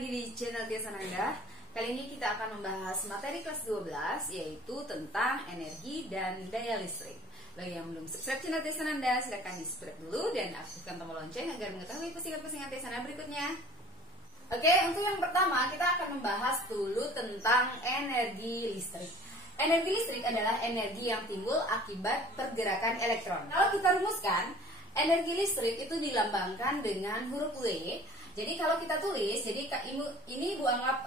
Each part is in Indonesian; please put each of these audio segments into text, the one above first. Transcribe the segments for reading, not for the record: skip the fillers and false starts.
lagi di channel Tia Sananda. Kali ini kita akan membahas materi kelas 12, yaitu tentang energi dan daya listrik. Bagi yang belum subscribe channel Tia Sananda, silahkan di subscribe dulu dan aktifkan tombol lonceng agar mengetahui postingan-postingan Tia Sananda berikutnya. Oke, untuk yang pertama kita akan membahas dulu tentang energi listrik. Energi listrik adalah energi yang timbul akibat pergerakan elektron. Kalau kita rumuskan, energi listrik itu dilambangkan dengan huruf W. Jadi kalau kita tulis, jadi ini Bu anggap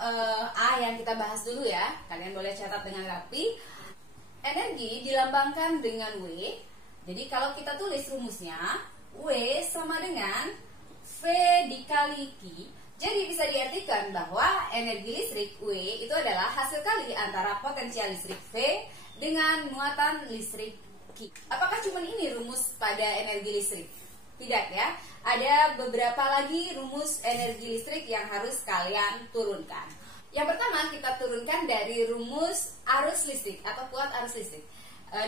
A yang kita bahas dulu ya. Kalian boleh catat dengan rapi. Energi dilambangkan dengan W. Jadi kalau kita tulis rumusnya, W sama dengan V dikali Q. Jadi bisa diartikan bahwa energi listrik W itu adalah hasil kali antara potensial listrik V dengan muatan listrik Q. Apakah cuma ini rumus pada energi listrik? Tidak ya, ada beberapa lagi rumus energi listrik yang harus kalian turunkan. Yang pertama kita turunkan dari rumus arus listrik atau kuat arus listrik.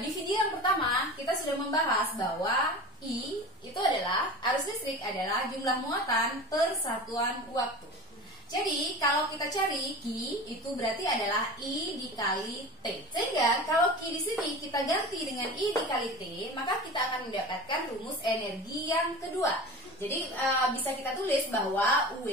Di video yang pertama kita sudah membahas bahwa I itu adalah arus listrik adalah jumlah muatan per satuan waktu. Jadi kalau kita cari Q itu berarti adalah I dikali T. Sehingga kalau Q di sini kita ganti dengan I dikali T, maka kita akan mendapatkan rumus energi yang kedua. Jadi bisa kita tulis bahwa W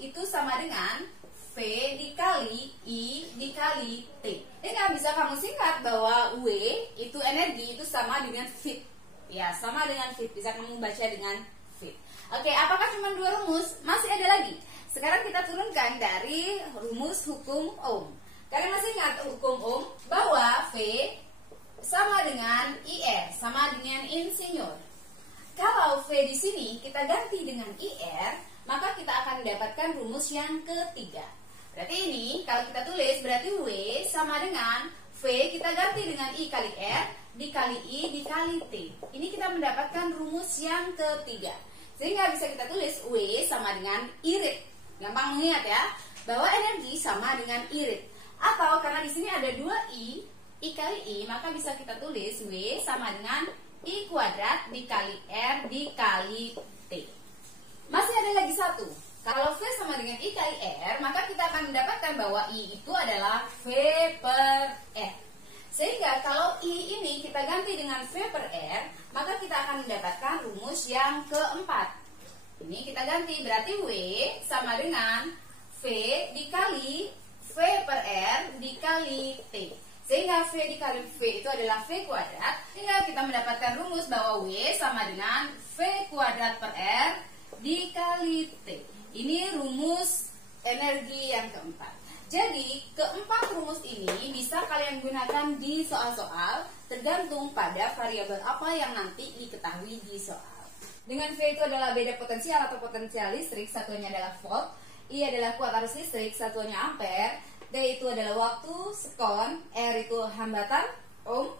itu sama dengan V dikali I dikali T. Jadi bisa kamu singkat bahwa W itu energi itu sama dengan fit. Ya, sama dengan fit. Bisa kamu baca dengan fit. Oke, apakah cuma dua rumus? Masih ada lagi. Sekarang kita turunkan dari rumus hukum Ohm. Kalian masih ingat hukum Ohm bahwa V sama dengan IR, sama dengan insinyur. Kalau V di sini kita ganti dengan IR, maka kita akan mendapatkan rumus yang ketiga. Berarti ini kalau kita tulis berarti W sama dengan V kita ganti dengan I kali R dikali I dikali T. Ini kita mendapatkan rumus yang ketiga. Sehingga bisa kita tulis W sama dengan irit. Gampang mengingat ya, bahwa energi sama dengan irit. Atau karena di sini ada dua I kali I, maka bisa kita tulis W sama dengan I kuadrat dikali R dikali T. Masih ada lagi satu. Kalau V sama dengan I kali R, maka kita akan mendapatkan bahwa I itu adalah V per R. Sehingga kalau I ini kita ganti dengan V per R, maka kita akan mendapatkan rumus yang keempat. Ini kita ganti, berarti W sama dengan V dikali V per R dikali T. Sehingga V dikali V itu adalah V kuadrat. Sehingga kita mendapatkan rumus bahwa W sama dengan V kuadrat per R dikali T. Ini rumus energi yang keempat. Jadi keempat rumus ini bisa kalian gunakan di soal-soal tergantung pada variabel apa yang nanti diketahui di soal. Dengan V itu adalah beda potensial atau potensial listrik, satuannya adalah volt. I adalah kuat arus listrik, satuannya ampere. D itu adalah waktu, sekon. R itu hambatan, ohm.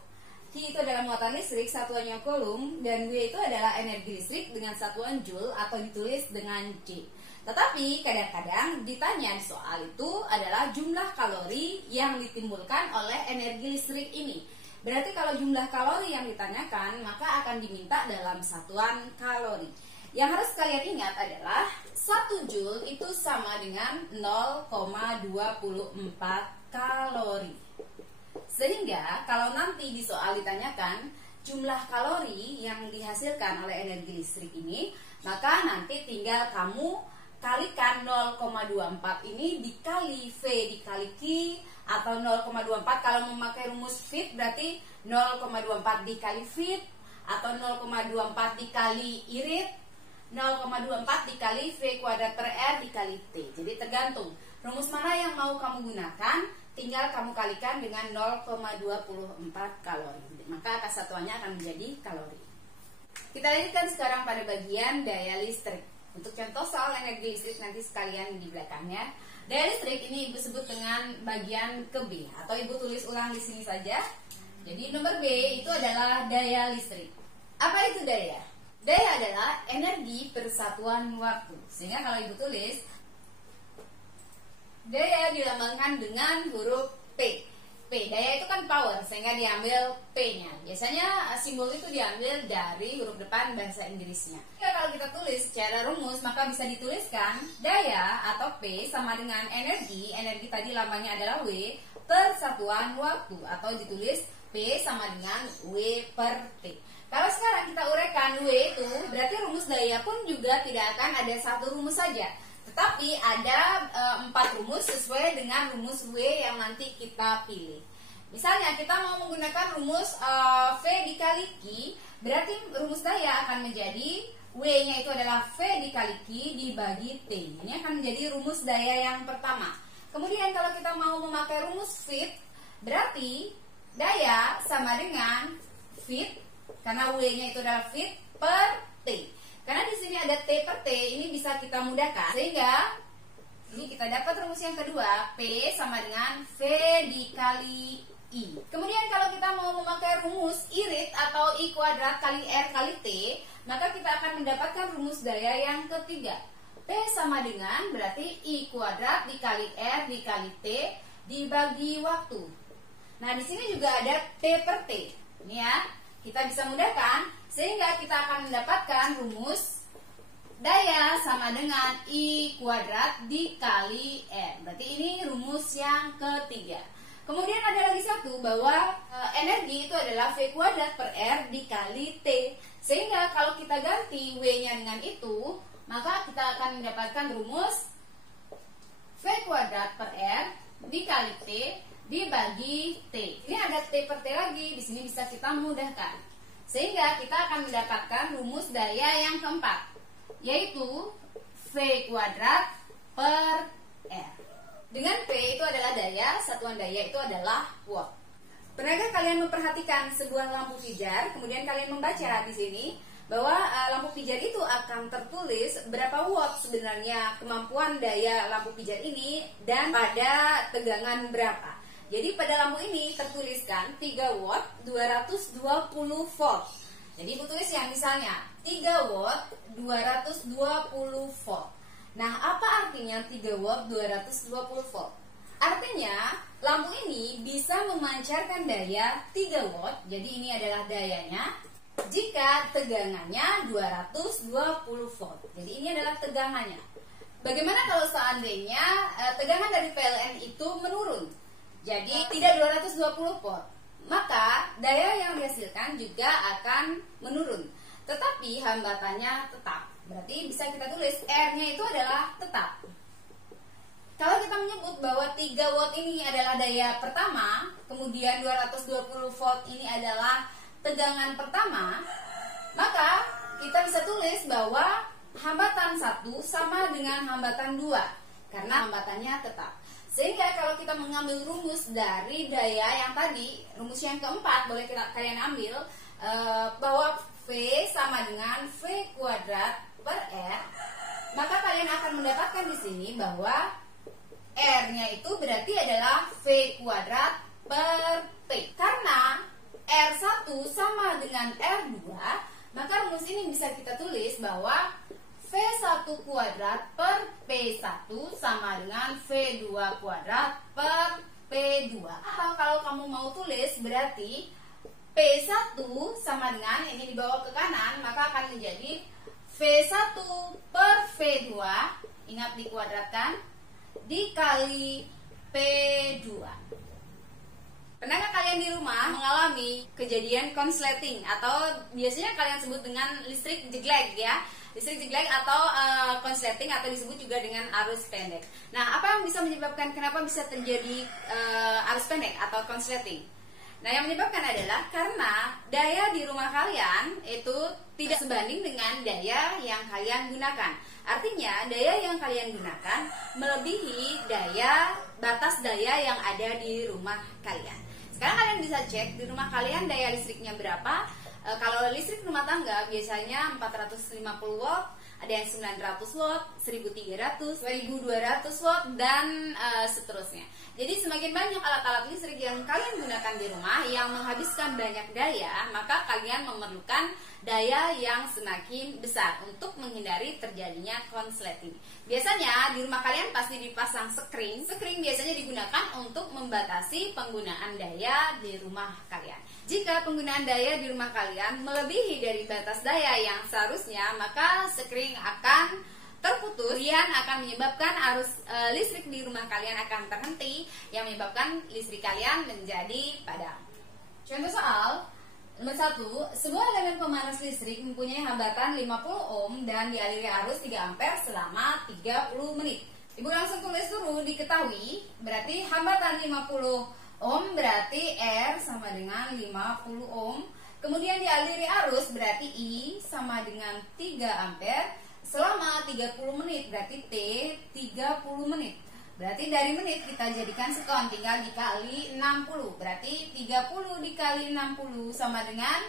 Q itu adalah muatan listrik, satuannya coulomb. Dan W itu adalah energi listrik dengan satuan joule atau ditulis dengan J. Tetapi kadang-kadang ditanya di soal itu adalah jumlah kalori yang ditimbulkan oleh energi listrik ini. Berarti kalau jumlah kalori yang ditanyakan, maka akan diminta dalam satuan kalori. Yang harus kalian ingat adalah 1 joule itu sama dengan 0,24 kalori. Sehingga kalau nanti di soal ditanyakan jumlah kalori yang dihasilkan oleh energi listrik ini, maka nanti tinggal kamu kalikan 0,24 ini dikali V dikali Q, atau 0,24 kalau memakai rumus fit berarti 0,24 dikali fit, atau 0,24 dikali irit, 0,24 dikali V kuadrat per R dikali T. Jadi tergantung rumus mana yang mau kamu gunakan, tinggal kamu kalikan dengan 0,24 kalori. Maka kesatuannya akan menjadi kalori. Kita lanjutkan sekarang pada bagian daya listrik. Untuk contoh soal energi listrik nanti sekalian di belakangnya. Daya listrik ini Ibu sebut dengan bagian ke B, atau Ibu tulis ulang di sini saja. Jadi nomor B itu adalah daya listrik. Apa itu daya? Daya adalah energi persatuan waktu. Sehingga kalau Ibu tulis, daya dilambangkan dengan huruf P. P. Daya itu kan power, sehingga diambil P-nya. Biasanya simbol itu diambil dari huruf depan bahasa Inggrisnya. Ya, kalau kita tulis secara rumus, maka bisa dituliskan daya atau P sama dengan energi. Energi tadi lambangnya adalah W per satuan waktu, atau ditulis P sama dengan W per T. Kalau sekarang kita uraikan W itu, berarti rumus daya pun juga tidak akan ada satu rumus saja, tetapi ada 4 rumus sesuai dengan rumus W yang nanti kita pilih. Misalnya kita mau menggunakan rumus V dikali Q, berarti rumus daya akan menjadi W-nya itu adalah V dikali Q dibagi T. Ini akan menjadi rumus daya yang pertama. Kemudian kalau kita mau memakai rumus fit, berarti daya sama dengan fit, karena W-nya itu adalah fit per T. Karena di sini ada T per T, ini bisa kita mudahkan. Sehingga ini kita dapat rumus yang kedua, P sama dengan V dikali I. Kemudian kalau kita mau memakai rumus irit atau I kuadrat kali R kali T, maka kita akan mendapatkan rumus daya yang ketiga. P sama dengan berarti I kuadrat dikali R dikali T dibagi waktu. Nah, di sini juga ada T per T. Ini ya, kita bisa mudahkan sehingga kita akan mendapatkan rumus daya sama dengan I kuadrat dikali R. Berarti ini rumus yang ketiga. Kemudian ada lagi satu, bahwa energi itu adalah V kuadrat per R dikali T. Sehingga kalau kita ganti W-nya dengan itu, maka kita akan mendapatkan rumus V kuadrat per R dikali T dibagi T. Ini ada T per T lagi, di sini bisa kita mudahkan. Sehingga kita akan mendapatkan rumus daya yang keempat, yaitu V kuadrat per R. Dengan P itu adalah daya, satuan daya itu adalah watt. Pernahkah kalian memperhatikan sebuah lampu pijar, kemudian kalian membaca di sini bahwa lampu pijar itu akan tertulis berapa watt sebenarnya kemampuan daya lampu pijar ini dan pada tegangan berapa. Jadi pada lampu ini tertuliskan 3 watt 220 volt. Jadi ibu tulis yang misalnya 3 watt 220 volt. Nah, apa artinya 3 watt 220 volt? Artinya lampu ini bisa memancarkan daya 3 watt. Jadi ini adalah dayanya jika tegangannya 220 volt. Jadi ini adalah tegangannya. Bagaimana kalau seandainya tegangan dari PLN itu menurun? Jadi tidak 220 volt, maka daya yang dihasilkan juga akan menurun. Tetapi hambatannya tetap. Berarti bisa kita tulis R-nya itu adalah tetap. Kalau kita menyebut bahwa 3 watt ini adalah daya pertama, kemudian 220 volt ini adalah tegangan pertama, maka kita bisa tulis bahwa hambatan 1 sama dengan hambatan 2, karena hambatannya tetap. Sehingga kalau kita mengambil rumus dari daya yang tadi, rumus yang keempat boleh kalian ambil, bahwa V sama dengan V kuadrat per R, maka kalian akan mendapatkan di sini bahwa R-nya itu berarti adalah V kuadrat per T. Karena R1 sama dengan R2, maka rumus ini bisa kita tulis bahwa V1 kuadrat per P1 sama dengan V2 kuadrat per P2. Atau kalau kamu mau tulis berarti P1 sama dengan, ini dibawa ke kanan, maka akan menjadi V1 per V2, ingat dikuadratkan, dikali P2. Pernahkah kalian di rumah mengalami kejadian konsleting atau biasanya kalian sebut dengan listrik jeglek ya? Listrik jeglek atau konsleting atau disebut juga dengan arus pendek. Nah, apa yang bisa menyebabkan kenapa bisa terjadi arus pendek atau konsleting? Nah, yang menyebabkan adalah karena daya di rumah kalian itu tidak sebanding dengan daya yang kalian gunakan. Artinya, daya yang kalian gunakan melebihi batas daya yang ada di rumah kalian. Sekarang kalian bisa cek di rumah kalian daya listriknya berapa. Kalau listrik rumah tangga biasanya 450 watt, ada yang 900 watt, 1300, 1200 watt, dan seterusnya. Jadi semakin banyak alat-alat listrik yang kalian gunakan di rumah yang menghabiskan banyak daya, maka kalian memerlukan daya yang semakin besar untuk menghindari terjadinya konsleting. Biasanya di rumah kalian pasti dipasang sekring. Sekring biasanya digunakan untuk membatasi penggunaan daya di rumah kalian. Jika penggunaan daya di rumah kalian melebihi dari batas daya yang seharusnya, maka sekring akan terputus, kemudian akan menyebabkan arus listrik di rumah kalian akan terhenti, yang menyebabkan listrik kalian menjadi padam. Contoh soal nomor 1, sebuah elemen pemanas listrik mempunyai hambatan 50 ohm dan dialiri arus 3 ampere selama 30 menit. Ibu langsung tulis dulu, diketahui berarti hambatan 50 ohm berarti R sama dengan 50 ohm. Kemudian dialiri arus berarti I sama dengan 3 ampere selama 30 menit, berarti T 30 menit. Berarti dari menit kita jadikan sekon, tinggal dikali 60. Berarti 30 dikali 60 sama dengan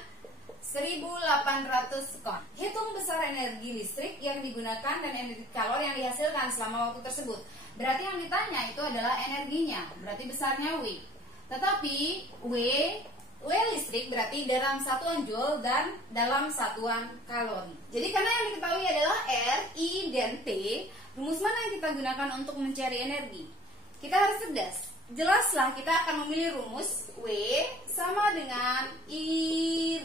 1800 sekon. Hitung besar energi listrik yang digunakan dan energi kalor yang dihasilkan selama waktu tersebut. Berarti yang ditanya itu adalah energinya, berarti besarnya W. Tetapi W listrik berarti dalam satuan joule dan dalam satuan kalori. Jadi karena yang diketahui adalah R, I, dan T, rumus mana yang kita gunakan untuk mencari energi? Kita harus cerdas. Jelaslah kita akan memilih rumus W sama dengan I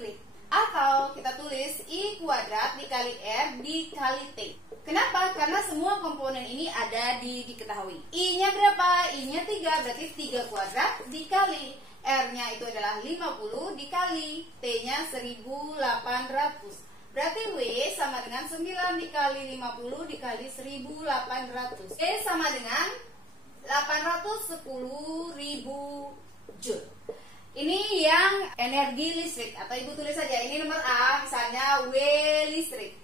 rit. Atau kita tulis I kuadrat dikali R dikali T. Kenapa? Karena semua komponen ini ada diketahui. I-nya berapa? I-nya 3, berarti 3 kuadrat dikali R-nya itu adalah 50 dikali T-nya 1800. Berarti W sama dengan 9 dikali 50 dikali 1800. W sama dengan 810.000 Joule. Ini yang energi listrik, atau ibu tulis saja ini nomor A, misalnya W listrik.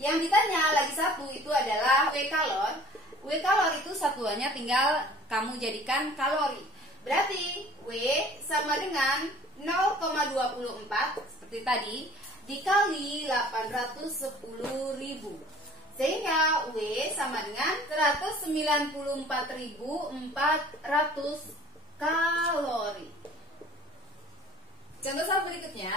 Yang ditanya lagi satu itu adalah W kalor. W kalor itu satuannya tinggal kamu jadikan kalori. Berarti W sama dengan 0,24 seperti tadi dikali 810.000. Sehingga W sama dengan 194.400 kalori. Contoh soal berikutnya,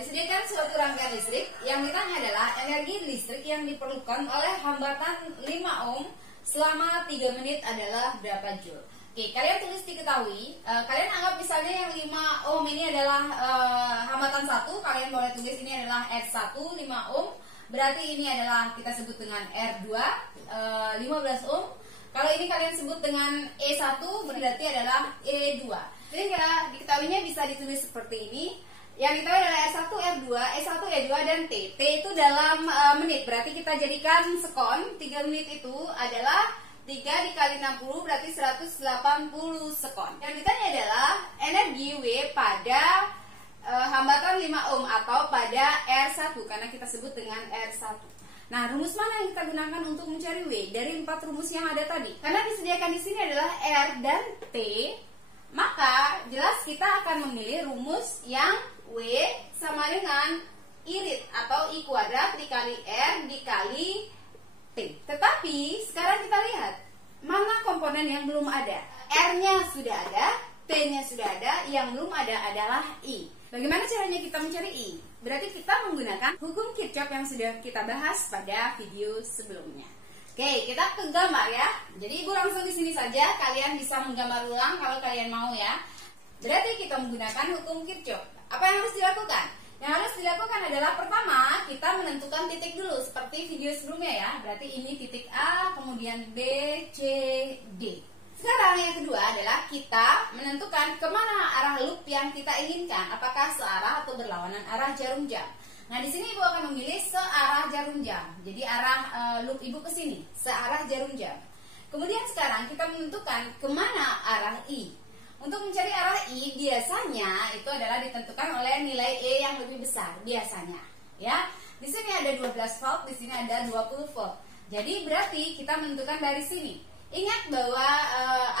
disediakan suatu rangkaian listrik yang ditanya adalah energi listrik yang diperlukan oleh hambatan 5 ohm selama 3 menit adalah berapa joule. Oke, kalian tulis diketahui. Kalian anggap misalnya yang 5 ohm ini adalah hambatan 1, kalian boleh tulis ini adalah R1 5 ohm. Berarti ini adalah kita sebut dengan R2 15 ohm. Kalau ini kalian sebut dengan E1 berarti adalah E2. Sehingga diketahuinya bisa ditulis seperti ini. Yang diketahui adalah R1, R2, E1, E2, dan T. T itu dalam menit. Berarti kita jadikan sekon. 3 menit itu adalah 3 dikali 60 berarti 180 sekon. Yang ditanya adalah energi W pada hambatan 5 ohm atau pada R1 karena kita sebut dengan R1. Nah, rumus mana yang kita gunakan untuk mencari W dari 4 rumus yang ada tadi? Karena disediakan di sini adalah R dan T, maka jelas kita akan memilih rumus yang W sama dengan I rit atau I kuadrat dikali R dikali T. Tetapi sekarang kita lihat mana komponen yang belum ada. R-nya sudah ada, T-nya sudah ada, yang belum ada adalah I. Bagaimana caranya kita mencari I? Berarti kita menggunakan hukum Kirchhoff yang sudah kita bahas pada video sebelumnya. Oke, kita ke gambar ya. Jadi ibu langsung di sini saja. Kalian bisa menggambar ulang kalau kalian mau ya. Berarti kita menggunakan hukum Kirchhoff. Apa yang harus dilakukan? Yang harus dilakukan adalah pertama kita menentukan titik dulu seperti video sebelumnya ya. Berarti ini titik A, kemudian B, C, D. Sekarang yang kedua adalah kita menentukan kemana arah loop yang kita inginkan. Apakah searah atau berlawanan arah jarum jam. Nah, di sini ibu akan memilih searah jarum jam. Jadi arah loop ibu ke sini, searah jarum jam. Kemudian sekarang kita menentukan kemana arah I. Untuk mencari arah I biasanya itu adalah ditentukan oleh nilai E yang lebih besar biasanya. Ya, di sini ada 12 volt, di sini ada 20 volt. Jadi berarti kita menentukan dari sini. Ingat bahwa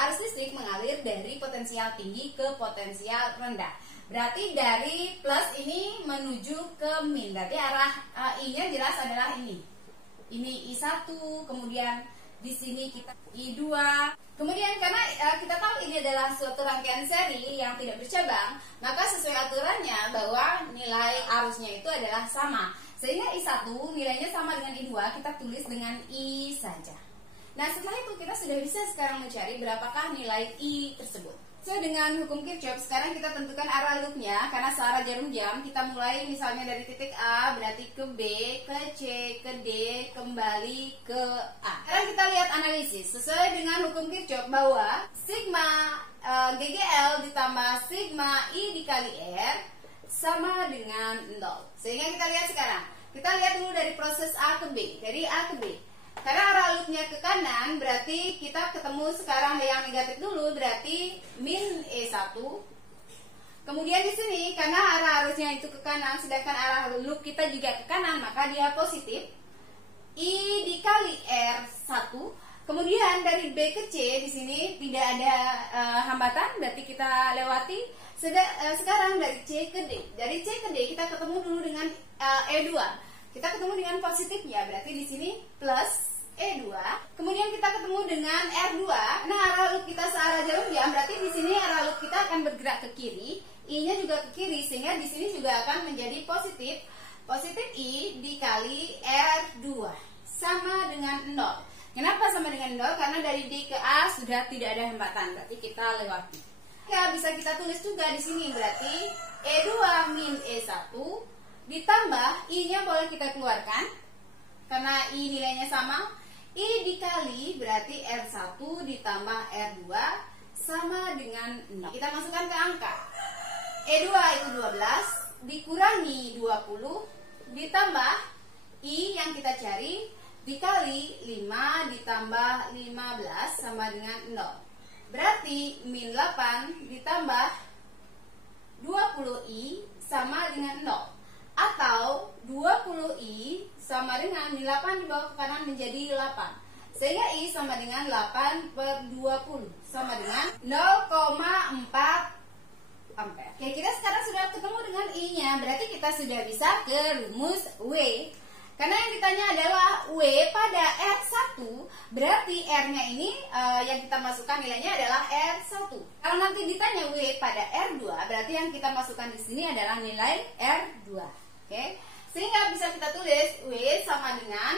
arus listrik mengalir dari potensial tinggi ke potensial rendah. Berarti dari plus ini menuju ke min. Berarti arah I-nya jelas adalah ini. Ini I1, kemudian Di sini kita I2. Kemudian karena kita tahu ini adalah suatu rangkaian seri yang tidak bercabang, maka sesuai aturannya bahwa nilai arusnya itu adalah sama. Sehingga I1 nilainya sama dengan I2, kita tulis dengan I saja. Nah, setelah itu kita sudah bisa sekarang mencari berapakah nilai I tersebut. So, dengan hukum Kirchhoff, sekarang kita tentukan arah loopnya. Karena searah jarum jam, kita mulai misalnya dari titik A, berarti ke B, ke C, ke D, kembali ke A. Sekarang kita lihat analisis. Sesuai dengan hukum Kirchhoff bahwa sigma GGL ditambah sigma I dikali R sama dengan 0. Sehingga kita lihat sekarang. Kita lihat dulu dari proses A ke B. Dari A ke B. Karena arah loopnya ke kanan, berarti kita ketemu sekarang yang negatif dulu, berarti min E1. Kemudian di sini, karena arah arusnya itu ke kanan, sedangkan arah loop kita juga ke kanan, maka dia positif. I dikali R1. Kemudian dari B ke C, di sini tidak ada hambatan, berarti kita lewati. Sekarang dari C ke D. Dari C ke D, kita ketemu dulu dengan E2. Kita ketemu dengan positifnya, berarti di sini plus E2. Kemudian kita ketemu dengan R2. Nah, arah loop kita searah jarum jam, berarti di sini arah loop kita akan bergerak ke kiri, I-nya juga ke kiri, sehingga di sini juga akan menjadi positif. Positif I dikali R2 sama dengan 0. Kenapa sama dengan 0? Karena dari D ke A sudah tidak ada hambatan, berarti kita lewati. Ya, bisa kita tulis juga di sini, berarti E2 min E1 ditambah I-nya boleh kita keluarkan karena I nilainya sama. I dikali berarti R1 ditambah R2 sama dengan 0. Kita masukkan ke angka. E2 itu 12 dikurangi 20 ditambah I yang kita cari dikali 5 ditambah 15 sama dengan 0. Berarti min 8 ditambah 20I sama dengan 0. Atau 20I sama dengan 8 dibawa ke kanan menjadi 8. Sehingga I sama dengan 8 per 20 sama dengan 0,4 ampere. Oke, kita sekarang sudah ketemu dengan I-nya. Berarti kita sudah bisa ke rumus W. Karena yang ditanya adalah W pada R1, berarti R-nya ini yang kita masukkan nilainya adalah R1. Kalau nanti ditanya W pada R2, berarti yang kita masukkan di sini adalah nilai R2. Oke, sehingga bisa kita tulis W sama dengan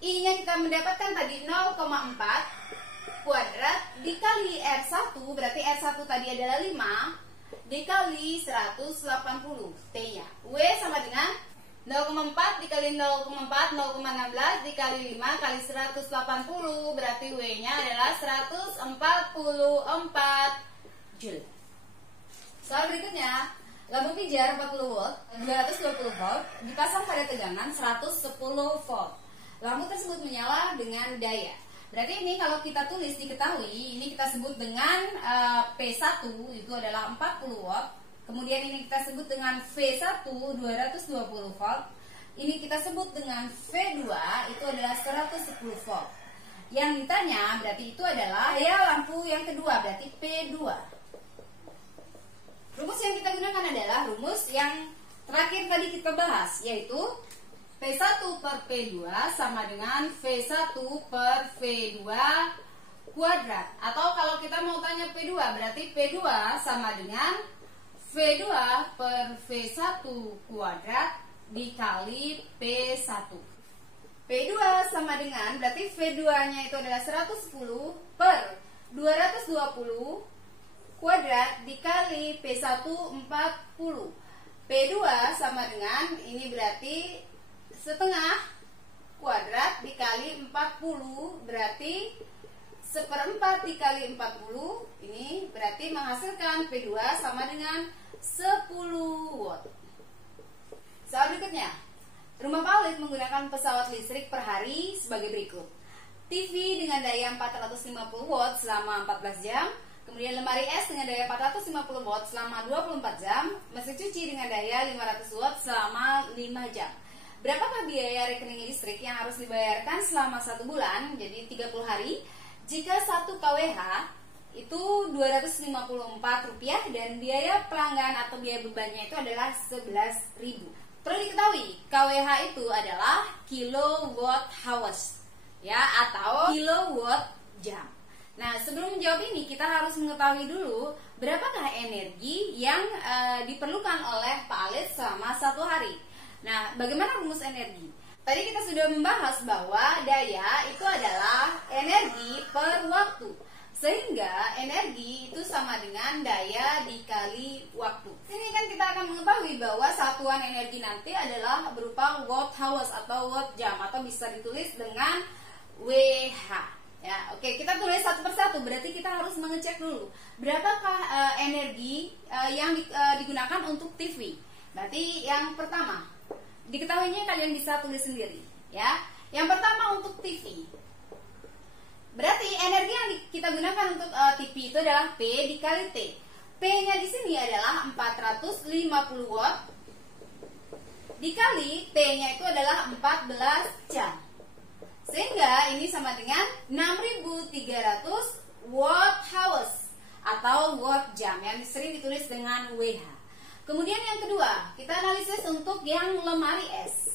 I-nya kita mendapatkan tadi 0,4 kuadrat dikali R1, berarti R1 tadi adalah 5 dikali 180 T-nya. W sama dengan 0,4 dikali 0,4, 0,16 dikali 5 kali 180, berarti W-nya adalah 144 Joule. Soal berikutnya, lampu pijar 40 volt, 220 volt dipasang pada tegangan 110 volt. Lampu tersebut menyala dengan daya. Berarti ini kalau kita tulis diketahui, ini kita sebut dengan P1 itu adalah 40 watt. Kemudian ini kita sebut dengan V1 220 volt. Ini kita sebut dengan V2 itu adalah 110 volt. Yang ditanya berarti itu adalah daya lampu yang kedua, berarti P2. Rumus yang kita gunakan adalah rumus yang terakhir tadi kita bahas, yaitu P1 per P2 sama dengan V1 per V2 kuadrat. Atau kalau kita mau tanya P2, berarti P2 sama dengan V2 per V1 kuadrat dikali P1. P2 sama dengan, berarti V2-nya itu adalah 110 per 220 kuadrat dikali P1 40. P2 sama dengan, ini berarti setengah kuadrat dikali 40, berarti seperempat dikali 40, ini berarti menghasilkan P2 sama dengan 10 watt. Soal berikutnya, rumah Paulit menggunakan pesawat listrik per hari sebagai berikut. TV dengan daya 450 watt selama 14 jam, kemudian lemari es dengan daya 450 watt selama 24 jam, mesin cuci dengan daya 500 watt selama 5 jam. Berapakah biaya rekening listrik yang harus dibayarkan selama 1 bulan, jadi 30 hari, jika 1 kWh itu Rp254 dan biaya pelanggan atau biaya bebannya itu adalah 11.000. Perlu diketahui, kWh itu adalah kilowatt hours. ya, atau kilowatt jam. Nah, sebelum menjawab ini kita harus mengetahui dulu berapakah energi yang diperlukan oleh Pak Alit selama 1 hari. Nah, bagaimana rumus energi? Tadi kita sudah membahas bahwa daya itu adalah energi per waktu. Sehingga energi itu sama dengan daya dikali waktu. Ini kan kita akan mengetahui bahwa satuan energi nanti adalah berupa watt hours atau watt jam, atau bisa ditulis dengan WH. Ya, oke, kita tulis satu persatu. Berarti kita harus mengecek dulu berapakah energi yang digunakan untuk TV. Berarti yang pertama, diketahuinya kalian bisa tulis sendiri, ya. Yang pertama untuk TV. Berarti energi yang kita gunakan untuk TV itu adalah P dikali T. P-nya di sini adalah 450 watt dikali T-nya itu adalah 14 jam. Sehingga ini sama dengan 6.300 watt hours atau watt jam yang sering ditulis dengan WH. Kemudian yang kedua, kita analisis untuk yang lemari es.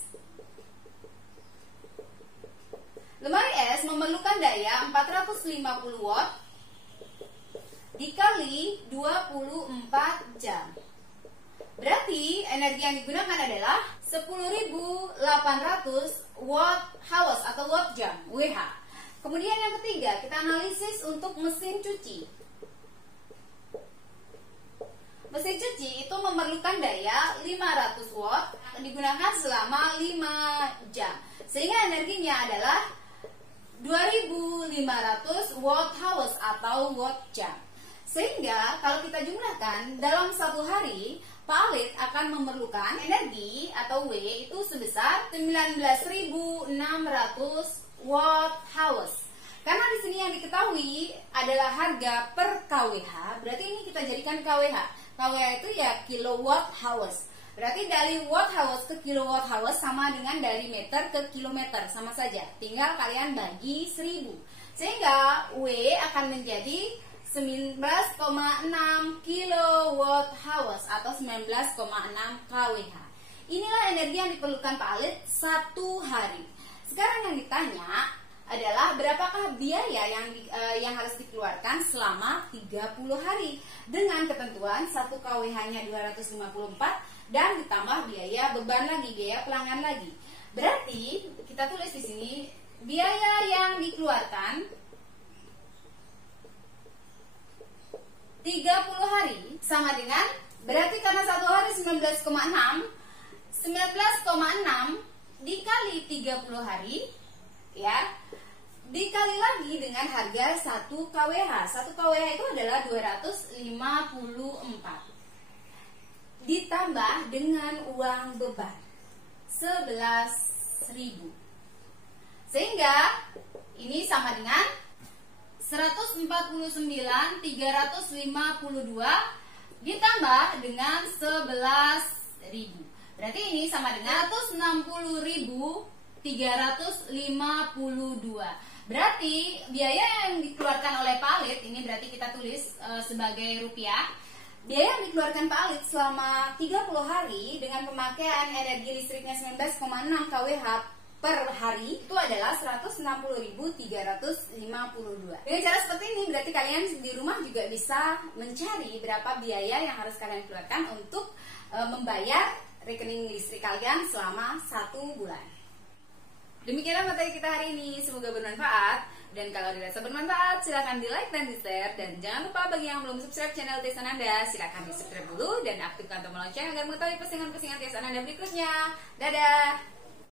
Lemari es memerlukan daya 450 watt dikali 24 jam. Berarti energi yang digunakan adalah 10.800 watt hours atau watt jam, WH. Kemudian yang ketiga, kita analisis untuk mesin cuci. Mesin cuci itu memerlukan daya 500 watt digunakan selama 5 jam. Sehingga energinya adalah 2.500 watt hours atau watt jam. Sehingga kalau kita jumlahkan dalam 1 hari, Pak Alit akan memerlukan energi atau W itu sebesar 19.600 watt hours. Karena di sini yang diketahui adalah harga per kWh, berarti ini kita jadikan kWh. kWh itu ya kilowatt hours. Berarti dari watt hours ke kilowatt hours sama dengan dari meter ke kilometer, sama saja. Tinggal kalian bagi 1000. Sehingga W akan menjadi 19,6 kilowatt hours atau 19,6 kWh. Inilah energi yang diperlukan Pak Alit 1 hari. Sekarang yang ditanya adalah berapakah biaya yang harus dikeluarkan selama 30 hari dengan ketentuan 1 kWh-nya 254 dan ditambah biaya beban lagi, biaya pelanggan lagi. Berarti kita tulis di sini biaya yang dikeluarkan 30 hari sama dengan, berarti karena 1 hari 19,6 dikali 30 hari, ya, dikali lagi dengan harga 1 kWh. 1 kWh itu adalah 254 ditambah dengan uang beban 11.000. Sehingga ini sama dengan 149.352 ditambah dengan 11.000. Berarti ini sama dengan 160.352. Berarti biaya yang dikeluarkan oleh Pak Alit, ini berarti kita tulis sebagai rupiah. Biaya yang dikeluarkan Pak Alit selama 30 hari dengan pemakaian energi listriknya 19,6 kWh per hari itu adalah 160.352. Dengan cara seperti ini berarti kalian di rumah juga bisa mencari berapa biaya yang harus kalian keluarkan untuk membayar rekening listrik kalian selama 1 bulan. Demikianlah materi kita hari ini, semoga bermanfaat. Dan kalau dirasa bermanfaat, silahkan di like dan di share. Dan jangan lupa bagi yang belum subscribe channel Tes Ananda, silahkan di subscribe dulu dan aktifkan tombol lonceng agar mengetahui postingan-postingan Tes Ananda berikutnya. Dadah!